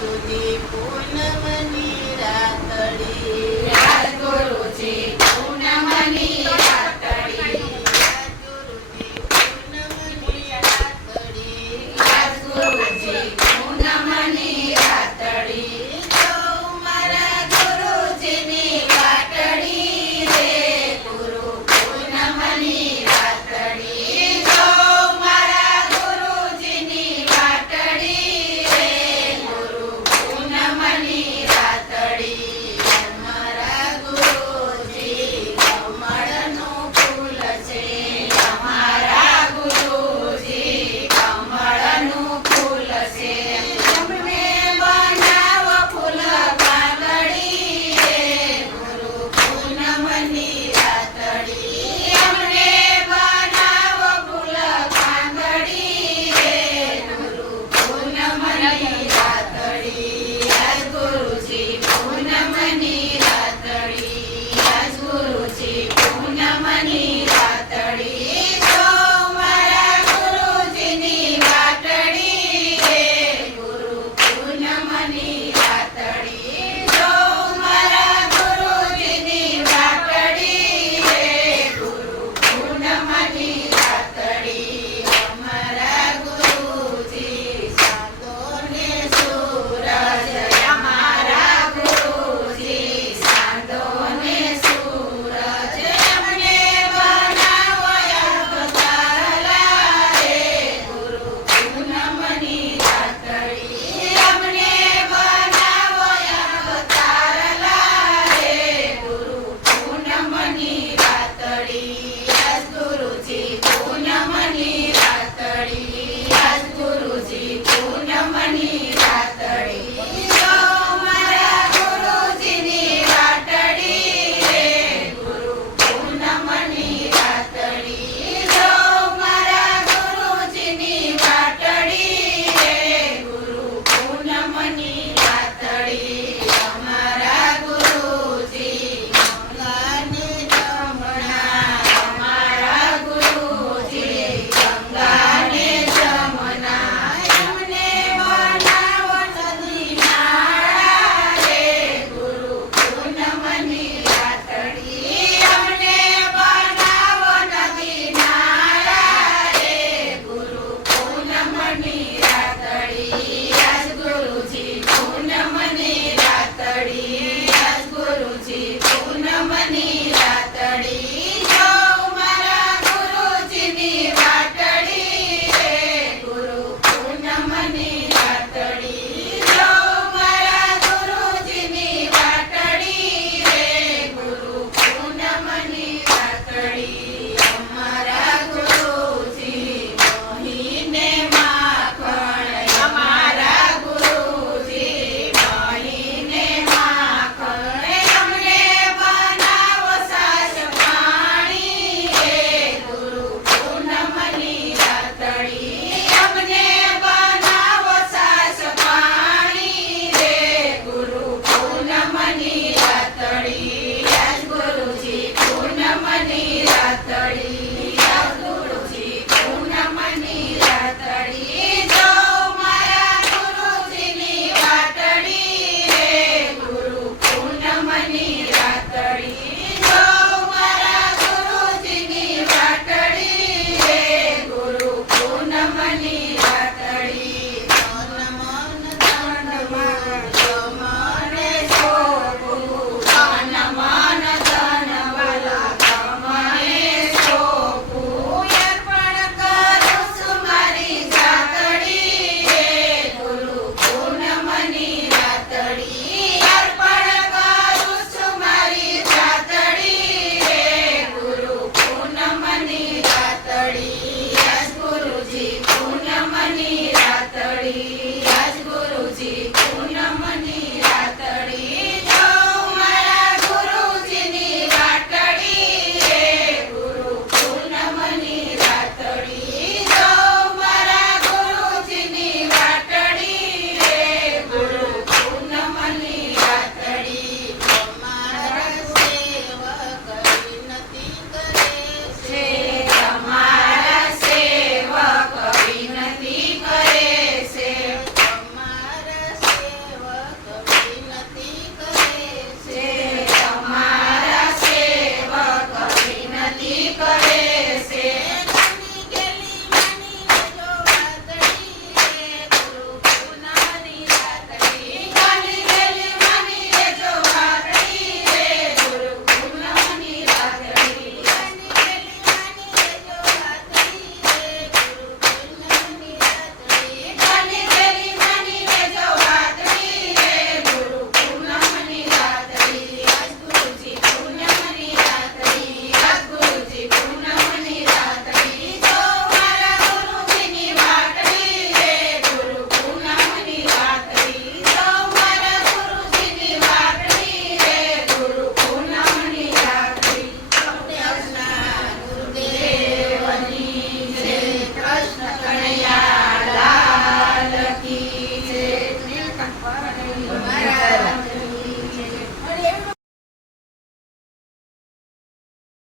તુજે પૂનમની રાતડી યાદ ગુરુજી પૂનમની રાતડી યાદ ગુરુજી પૂનમની રાતડી યાદ ગુરુજી પૂનમની રાતડી